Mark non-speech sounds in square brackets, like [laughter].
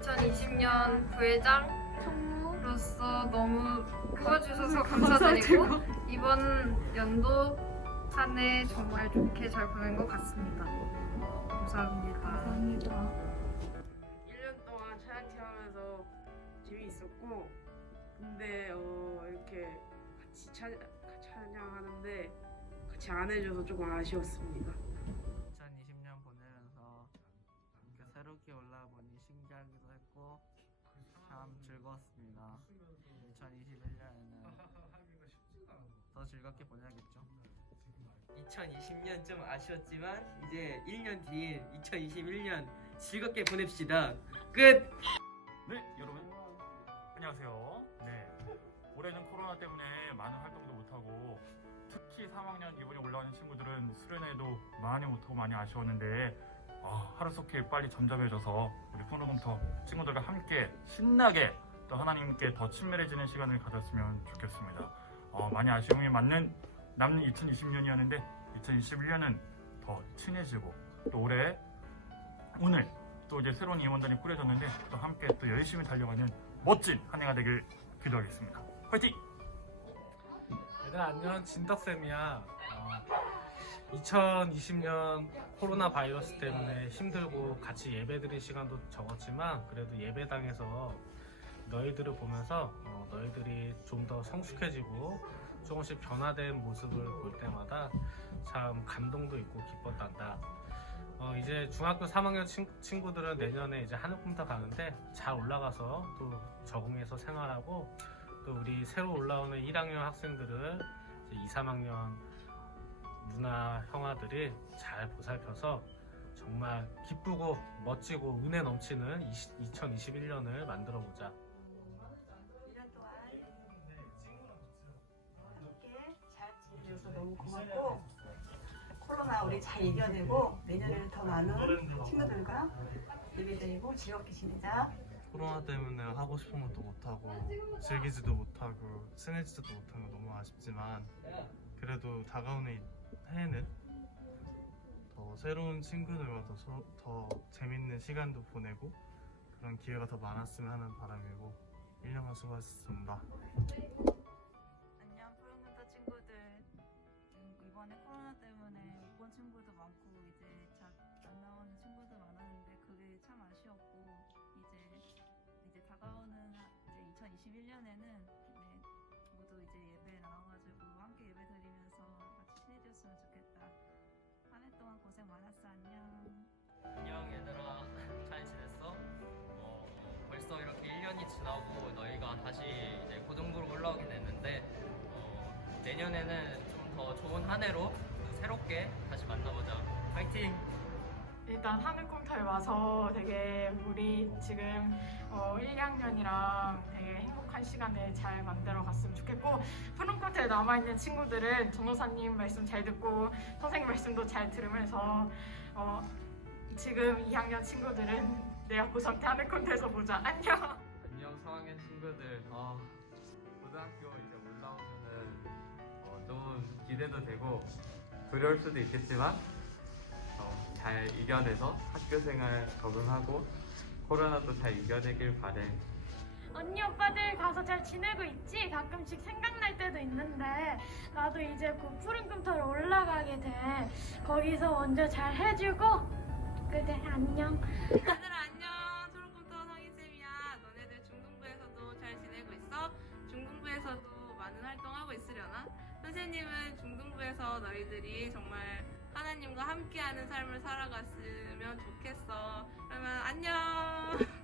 2020년 부회장 총무 로서 너무 도와주셔서 [laughs] 감사드리고 이번 연도 한 해 정말 좋게 잘 보낸 것 같습니다. 감사합니다. 감사합니다. 1년 동안 촬영팀 하면서 재미있었고 근데 어, 이렇게 같이 차, 촬영하는데 같이 안 해줘서 조금 아쉬웠습니다. 이렇게 올라보니 신기하기도 했고 참 즐거웠습니다. 2021년에는 더 즐겁게 보내야겠죠. 2020년 좀 아쉬웠지만 이제 1년 뒤인 2021년 즐겁게 보냅시다. 끝. 네, 여러분 안녕하세요. 네, 올해는 코로나 때문에 많은 활동도 못하고 특히 3학년 이번에 올라오는 친구들은 수련회도 많이 못하고 많이 아쉬웠는데 아, 하루속히 빨리 잠잠해져서 우리 코너컴터 친구들과 함께 신나게 또 하나님께 더 친밀해지는 시간을 가졌으면 좋겠습니다. 어, 많이 아쉬움이 맞는 남는 2020년이었는데 2021년은 더 친해지고 또 올해 오늘 또 이제 새로운 임원단이 꾸려졌는데 또 함께 또 열심히 달려가는 멋진 한 해가 되길 기도하겠습니다. 화이팅! 얘들아 안녕 진덕쌤이야 어, 2020년 코로나 바이러스 때문에 힘들고 같이 예배 드릴 시간도 적었지만 그래도 예배당에서 너희들을 보면서 어, 너희들이 좀 더 성숙해지고 조금씩 변화된 모습을 볼 때마다 참 감동도 있고 기뻤단다. 어, 이제 중학교 3학년 친, 친구들은 내년에 이제 하늘꿈터 가는데 잘 올라가서 또 적응해서 생활하고 또 우리 새로 올라오는 1학년 학생들을 이제 2, 3학년 누나 형아들이 잘 보살펴서 정말 기쁘고 멋지고 은혜 넘치는 2021년을 만들어 보자. 1년 동안 함께 잘 지내줘서 너무 고맙고 코로나 우리 잘 이겨내고 내년에는 더 많은 친구들과 예배드리고 즐겁게 지내자. 코로나 때문에 하고 싶은 것도 못하고 즐기지도 못하고 친해지지도 못한 건 너무 아쉽지만 그래도 다가오는 이 해에는 더 새로운 친구들과 더, 서- 더 재밌는 시간도 보내고 그런 기회가 더 많았으면 하는 바람이고 1년간 수고하셨습니다. 안녕 푸른문터 친구들 음, 이번에 코로나 때문에 못 본 친구도 많고 이제 잘안 나오는 친구도 많았는데 그게 참 아쉬웠고 이제 이제 다가오는 하- 이제 2021년에는 네, 모두 이제 예배 나와가지고 함께 예배 드리 친해졌으면 좋겠다 한 해 동안 고생 많았어 안녕 안녕 얘들아 [laughs] 잘 지냈어? 어, 벌써 이렇게 1년이 지나고 너희가 다시 이제 고등부로 올라오게 됐는데 어, 내년에는 좀 더 좋은 한 해로 새롭게 다시 만나보자. 파이팅! 일단 하늘꿈터에 와서 되게 우리 지금 어, 1, 2학년이랑 되게 행복한 시간을 잘 만들어 갔으면 좋겠고 푸른꿈터에 남아있는 친구들은 전호사님 말씀 잘 듣고 선생님 말씀도 잘 들으면서 어, 지금 2학년 친구들은 내가 고3 때 하늘꿈터에서 보자 [laughs] 안녕 안녕 3학년 친구들. 어, 고등학교 이제 올라오면은 어, 좀 기대도 되고 두려울 수도 있겠지만 어, 잘 이겨내서 학교 생활 적응하고 코로나도 잘 이겨내길 바래. 언니 오빠들 가서 잘 지내고 있지? 가끔씩 생각날 때도 있는데 나도 이제 곧 푸른 꿈터로 올라가게 돼 거기서 먼저 잘 해주고 그래 안녕 얘들아 안녕 초록컴퓨터 성희쌤이야 너네들 중등부에서도 잘 지내고 있어? 중등부에서도 많은 활동하고 있으려나? 선생님은 중등부에서 너희들이 정말 하나님과 함께하는 삶을 살아갔으면 좋겠어. 그러면 안녕